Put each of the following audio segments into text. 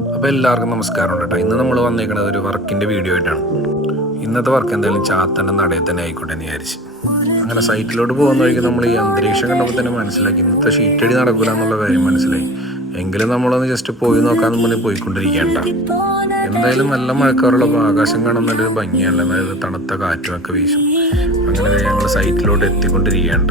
അപ്പോൾ എല്ലാവർക്കും നമസ്കാരം കേട്ടോ. ഇന്ന് നമ്മൾ വന്നേക്കുന്നത് ഒരു വർക്കിൻ്റെ വീഡിയോ ആയിട്ടാണ്. ഇന്നത്തെ വർക്ക് എന്തായാലും ചാത്തൻ്റെ നടയിൽ തന്നെ ആയിക്കോട്ടെ എന്ന് വിചാരിച്ച് അങ്ങനെ സൈറ്റിലോട്ട് പോകുന്ന വഴിക്ക് നമ്മൾ ഈ അന്തരീക്ഷം കണ്ടപ്പോൾ തന്നെ മനസ്സിലാക്കി ഇന്നത്തെ ഷീറ്റടി നടക്കില്ല എന്നുള്ള കാര്യം മനസ്സിലായി. എങ്കിലും നമ്മളൊന്ന് ജസ്റ്റ് പോയി നോക്കാമെന്ന് പറഞ്ഞ് പോയിക്കൊണ്ടിരിക്കേണ്ട. എന്തായാലും നല്ല മഴക്കാറുള്ളപ്പോൾ ആകാശം കാണാൻ നല്ലൊരു ഭംഗിയല്ല, അതായത് തണുത്ത കാറ്റുമൊക്കെ വീശും. അങ്ങനെ ഞങ്ങൾ സൈറ്റിലോട്ട് എത്തിക്കൊണ്ടിരിക്കേണ്ട.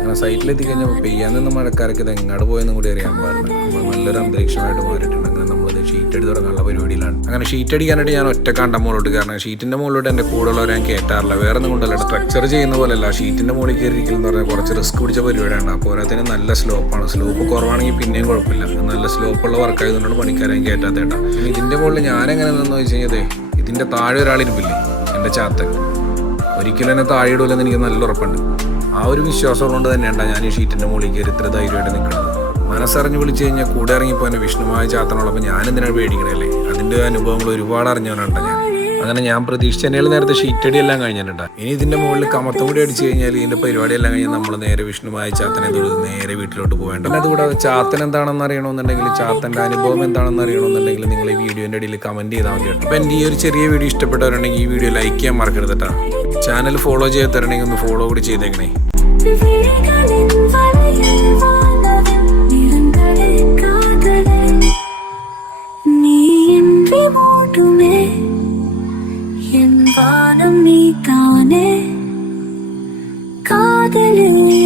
അങ്ങനെ സൈറ്റിലെത്തിക്കഴിഞ്ഞപ്പോൾ പെയ്യാൻ നിന്ന മഴക്കാരൊക്കെ ഇത് എങ്ങോട്ട് പോയെന്നും കൂടി അറിയാൻ പാടില്ല. അപ്പോൾ നല്ലൊരു അന്തരീക്ഷമായിട്ട് മാറിയിട്ടുണ്ട്. അങ്ങനെ നമ്മളിത് ഷീറ്റ് അടി തുടങ്ങാനുള്ള പരിപാടിയിലാണ്. അങ്ങനെ ഷീറ്റ് അടിക്കാനായിട്ട് ഞാൻ ഒറ്റക്കാണ്ട മുകളിലോട്ട്, കാരണം ഷീറ്റിൻ്റെ മുകളിലോട്ട് എൻ്റെ കൂടെയുള്ളവരെ ഞാൻ കയറ്റാറില്ല. വേറെ ഒന്നും കൊണ്ടല്ല, സ്ട്രക്ചർ ചെയ്യുന്ന പോലെയല്ല. ഷീറ്റിൻ്റെ മുകളിൽ കയറിയിരിക്കലെന്ന് പറഞ്ഞാൽ കുറച്ച് റിസ്ക് പിടിച്ച പരിപാടിയാണ്. അപ്പോൾ ഓരോത്തിന് നല്ല സ്ലോപ്പാണ്. സ്ലോപ്പ് കുറവാണെങ്കിൽ പിന്നെയും കുഴപ്പമില്ല. നല്ല സ്ലോപ്പുള്ള വർക്കായതുകൊണ്ടാണ് പണിക്കാരെയും കയറ്റാത്തേട്ടാ. പിന്നെ ഇതിൻ്റെ മുകളിൽ ഞാനെങ്ങനെ നിന്നെന്ന് വെച്ച് കഴിഞ്ഞാൽ ഇതിൻ്റെ താഴെ ഒരാളിരിപ്പില്ലേ, എൻ്റെ ചാത്തൻ. ഒരിക്കലും എന്നെ താഴെ ഇടൂലെന്ന് എനിക്ക് നല്ല ഉറപ്പുണ്ട്. ആ ഒരു വിശ്വാസം കൊണ്ട് തന്നെയാണ് ഞാൻ ഈ ഷീറ്റിൻ്റെ മുകളിൽ കയറി ഇത്ര ധൈര്യമായിട്ട് നിൽക്കുന്നത്. മനസ്സറിഞ്ഞ് വിളിച്ച് കഴിഞ്ഞാൽ കൂടെ ഇറങ്ങിപ്പോൾ എന്നെ വിഷ്ണുമായ ചാത്തനുള്ളപ്പോൾ ഞാനെന്തിനാണ് പേടിക്കണല്ലേ. അതിൻ്റെ അനുഭവങ്ങൾ ഒരുപാട് അറിഞ്ഞവനാണ് ഞാൻ. അങ്ങനെ ഞാൻ പ്രതീക്ഷിച്ചതിനേൽ നേരത്തെ ഷീറ്റടി എല്ലാം കഴിഞ്ഞിട്ടുണ്ട്. ഇനി ഇതിൻ്റെ മുകളിൽ കമത്തം കൂടി അടിച്ച് കഴിഞ്ഞാൽ ഇതിൻ്റെ പരിപാടിയെല്ലാം കഴിഞ്ഞാൽ നമ്മൾ നേരെ വിഷ്ണുമായ ചാത്തനെ തൊഴുത് നേരെ വീട്ടിലോട്ട് പോകേണ്ട. അതുകൂടാതെ ചാത്തൻ എന്താണെന്ന് അറിയണമെന്നുണ്ടെങ്കിൽ, ചാത്തൻ്റെ അനുഭവം എന്താണെന്ന് അറിയണമെന്നുണ്ടെങ്കിൽ നിങ്ങൾ ഈ വീഡിയോൻ്റെ ഇടയിൽ കമൻറ്റ് ചെയ്താൽ മതി. അപ്പോൾ എൻ്റെ ഈ ഒരു ചെറിയ വീഡിയോ ഇഷ്ടപ്പെട്ടവരുണ്ടെങ്കിൽ ഈ വീഡിയോ ലൈക്ക് ചെയ്യാൻ മറക്കരുത് കേട്ടോ. ചാനൽ ഫോളോ ചെയ്യാത്തവരുണ്ടെങ്കിൽ ഒന്ന് ഫോളോ കൂടി ചെയ്തേക്കണേ. காதலில்